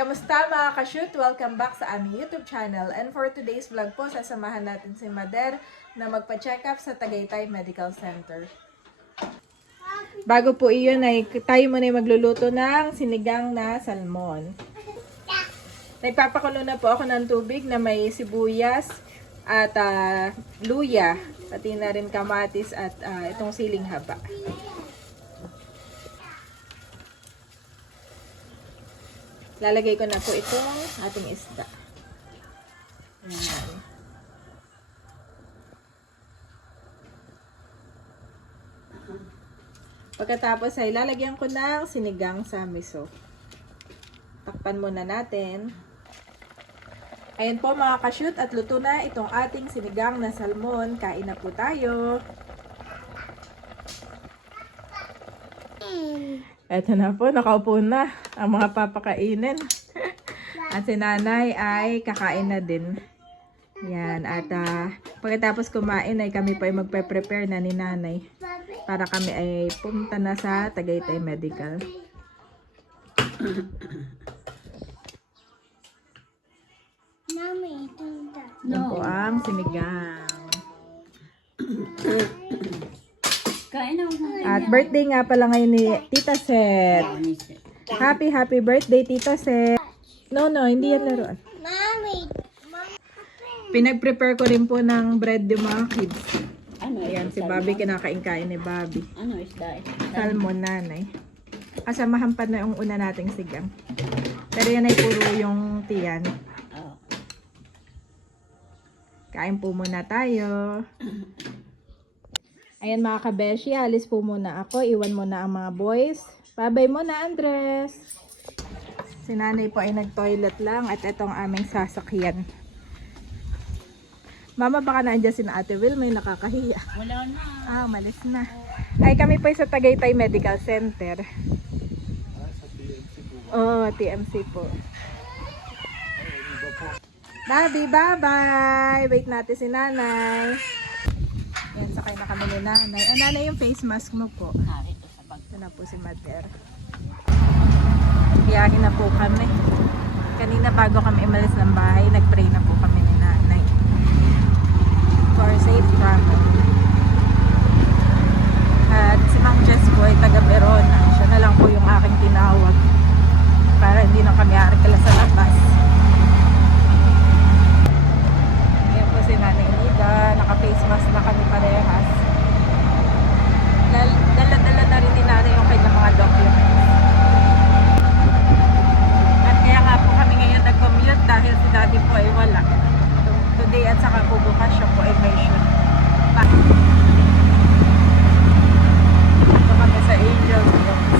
Kamusta mga ka-shoot? Welcome back sa aming YouTube channel. And for today's vlog po, sasamahan natin si Mader na magpa-check up sa Tagaytay Medical Center. Bago po iyon ay tayo muna ay magluluto ng sinigang na salmon. Nagpapakulo na po ako ng tubig na may sibuyas at luya, pati na rin kamatis at itong siling haba. Lalagay ko na po itong ating isda. Ayan. Pagkatapos ay lalagyan ko ng sinigang sa miso. Takpan muna natin. Ayan po mga ka-shoot at luto na itong ating sinigang na salmon. Kain na po tayo. Eto na po, nakaupo na ang mga papakainin. At si nanay ay kakain na din. Yan, at pagkatapos kumain ay kami po ay magpe-prepare na ni nanay. Para kami ay pumunta na sa Tagaytay Medical. Yan po ang sinigang. At birthday nga pala ngayon ni Tita Seth. Happy birthday Tita Seth. No, hindi yan laruan. Pinag-prepare ko rin po ng bread yung mga kids. Ayan, si Bobby kinakain-kain ni Bobby. Ano isda? Salmon nanay. Kasamahan pa na yung una nating sigang. Pero yan ay puro yung tiyan. Kain po muna tayo. Ayan mga kabeshi, alis po muna ako. Iwan muna ang mga boys. Babay muna Andres. Si nanay po ay nag-toilet lang at itong aming sasakyan. Mama, baka naandyan si Ate Will, may nakakahiya. Wala na. Malis na. Ay, kami po sa Tagaytay Medical Center. Sa TMC po. Oo, TMC po. Bobby, bye-bye! Wait natin si nanay. Yan, sakay na kami ni nanay. Nanay, yung face mask mo po. Narito sa bag. Ito na po si Mader. Biyahin na po kami. Kanina bago kami umalis ng bahay, nag-pray na po kami ni nanay. For safe travel. At si Ma'am Jess po ay taga Verona. Siya na lang po yung aking tinawag. Para hindi na kami arikala sa labas. Ngayon po si Nanay Nida. Naka-face mask na kami parehas. Dala-dala na rin ni Nanay yung kanyang mga documents. At kaya nga po kami ngayon nag-commute dahil si Daddy po ay wala. Today at saka po bukas siya po ay may shoot. Ito kami sa Angel Films.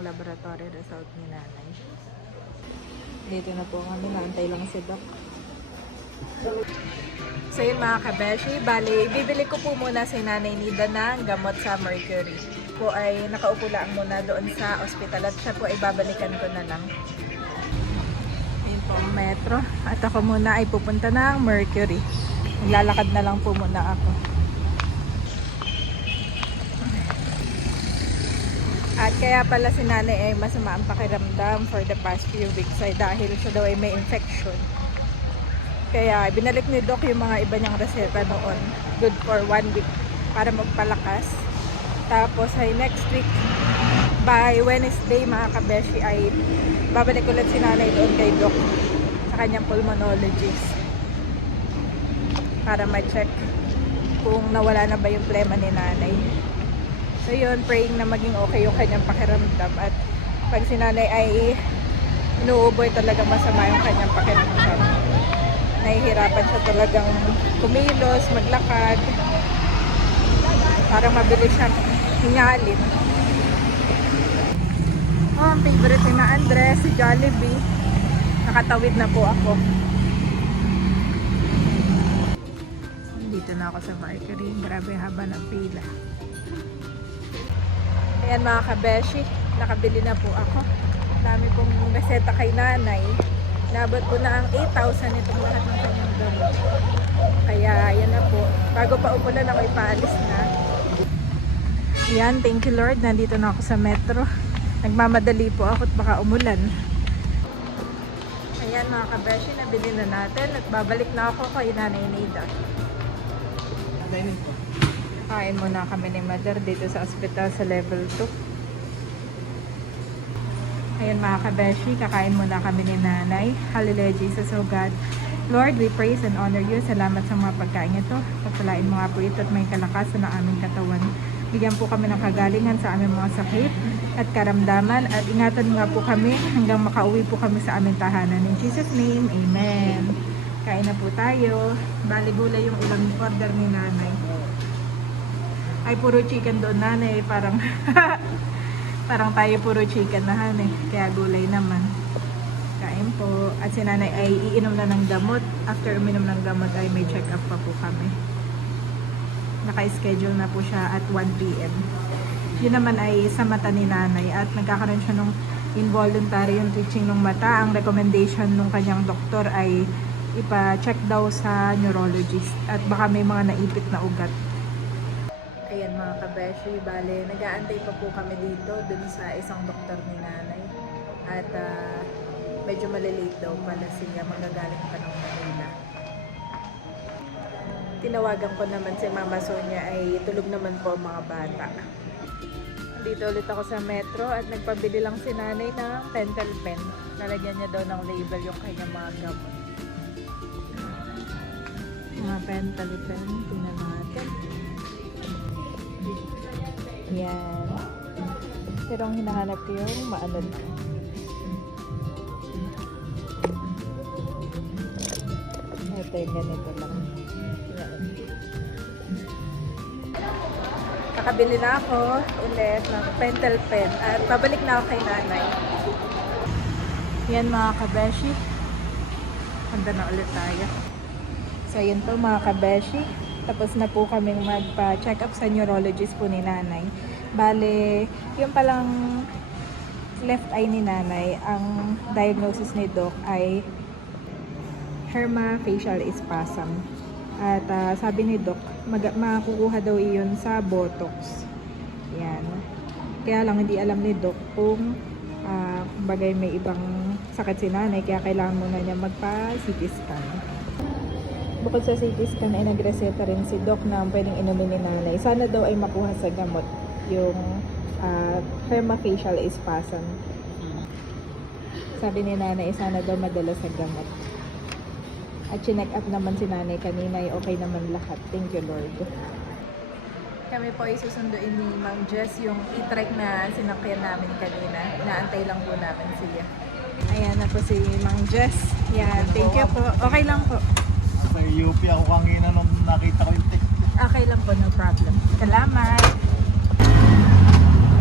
yung laboratory result ni nanay. Dito na po kami, naantay lang si Doc. So yun mga kabeshi, bali, bibili ko po muna si Nanay Nida ng gamot sa Mercury. Po ay nakaupo lang muna doon sa ospital at siya po ay babalikan ko na lang. Ayun po ang metro. At ako muna ay pupunta ng Mercury. Maglalakad na lang po muna ako. At kaya pala si Nanay ay masama ang pakiramdam for the past few weeks ay dahil siya daw ay may infection. Kaya binalik ni Doc yung mga iba niyang reseta noon. Good for 1 week para magpalakas. Tapos ay next week, by Wednesday mga kabeshi ay babalik ulit si Nanay doon kay Doc sa kanyang pulmonologist. Para ma-check kung nawala na ba yung plema ni Nanay. So yun, praying na maging okay yung kanyang pakiramdam. At pag si Nanay ay inuuboy talaga masama yung kanyang pakiramdam. Nahihirapan siya talagang kumilos, maglakad. Parang mabilis siyang hingalin. Oh, ang favorite ni na Andres, si Jollibee. Nakatawid na po ako. Dito na ako sa Mercury. Grabe haba ng pila. Ayan mga kabeshi, nakabili na po ako. Dami pong reseta kay Nanay. Nabot po na ang 8,000 itong lahat ng kanyang gamot. Kaya yan na po. Bago pa umulan ako ipaalis na. Yan, thank you Lord. Nandito na ako sa metro. Nagmamadali po ako at baka umulan. Ayan mga kabeshi, nabili na natin. At babalik na ako kay Nanay Nida. Kain muna kami ni Mother dito sa ospital sa level 2. Ayan mga kabeshi, kakain muna kami ni Nanay. Hallelujah Jesus, O God. Lord, we praise and honor you. Salamat sa mga pagkain ito. Pagpalain mo nga po ito at may kalakasan ng aming katawan. Bigyan po kami ng kagalingan sa aming mga sakit at karamdaman. At ingatan nga po kami hanggang makauwi po kami sa aming tahanan. In Jesus' name, Amen. Kain na po tayo. Bali-gulay yung ulam order ni Nanay. Ay, puro chicken doon, Nanay. Parang... Parang tayo puro chicken na eh. Kaya gulay naman. Kain po. At si Nanay ay iinom na ng gamot. After uminom ng gamot ay may check-up pa po kami. Naka-schedule na po siya at 1 p.m. Yun naman ay sa mata ni Nanay. At nagkakaroon siya ng involuntary yung twitching ng mata. Ang recommendation ng kanyang doktor ay ipa-check daw sa neurologist. At baka may mga naipit na ugat. Ayan mga kabeshi, bale, nag-aantay pa po kami dito dun sa isang doktor ni Nanay. At medyo malilate daw pala siya, magagaling pa ng Manila. Tinawagan ko naman si Mama Sonia ay tulog naman po ang mga bata. Dito ulit ako sa metro at nagpabili lang si Nanay ng pentel pen. Nalagyan niya daw ng label yung kanyang mga gamot. Mga pentel pen, tingnan natin. Yan. Pero ang hinahanap ko yung maanod. Ito yung ganito lang. Yan. Kakabili na ako ulit ng pentel pen at pabalik na ako kay Nanay. Yan mga kabeshi. Handa na ulit tayo. So yun po mga kabeshi. Tapos na po kaming magpa-check up sa neurologist po ni Nanay. Bale, yung palang left eye ni Nanay, ang diagnosis ni Doc ay hermafacial spasm. At sabi ni Doc, makukuha daw iyon sa Botox. Yan. Kaya lang hindi alam ni Doc kung bagay may ibang sakit si Nanay, kaya kailangan muna niya magpa-CT scan. Bukod sa CT scan ay nagreseta rin si Doc na pwedeng inumin ni Nanay. Sana daw ay makuha sa gamot yung hermafacial spasm. Sabi ni Nanay, sana daw madala sa gamot. At chinek up naman si Nanay kanina, ay okay naman lahat. Thank you Lord. Kami po ay susunduin ni Mang Jess yung e-trike na sinakyan namin kanina. Naantay lang po namin siya. Ayan na po si Mang Jess. Yan, thank you po. Okay lang po. Sa UP ako kanina nung nakita ko yung text. Okay lang po, no problem. Salamat.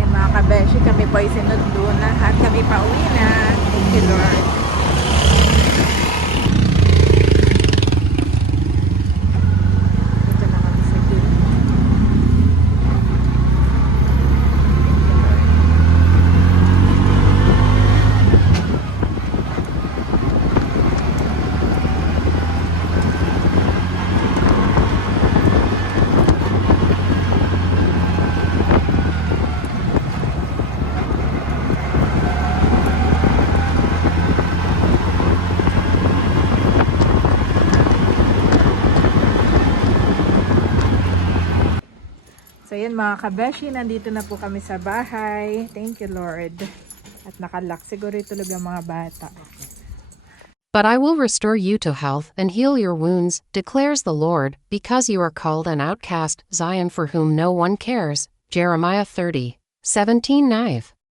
Yan mga kabeshi, kami po ay sinundo na at kami pa uwi na. Thank you, Lord. Dito na kami sa gate. So yun mga kabeshi, nandito na po kami sa bahay. Thank you, Lord. At nakalock siguro tulog ang mga bata. But I will restore you to health and heal your wounds, declares the Lord, because you are called an outcast, Zion for whom no one cares. Jeremiah 30:17-19.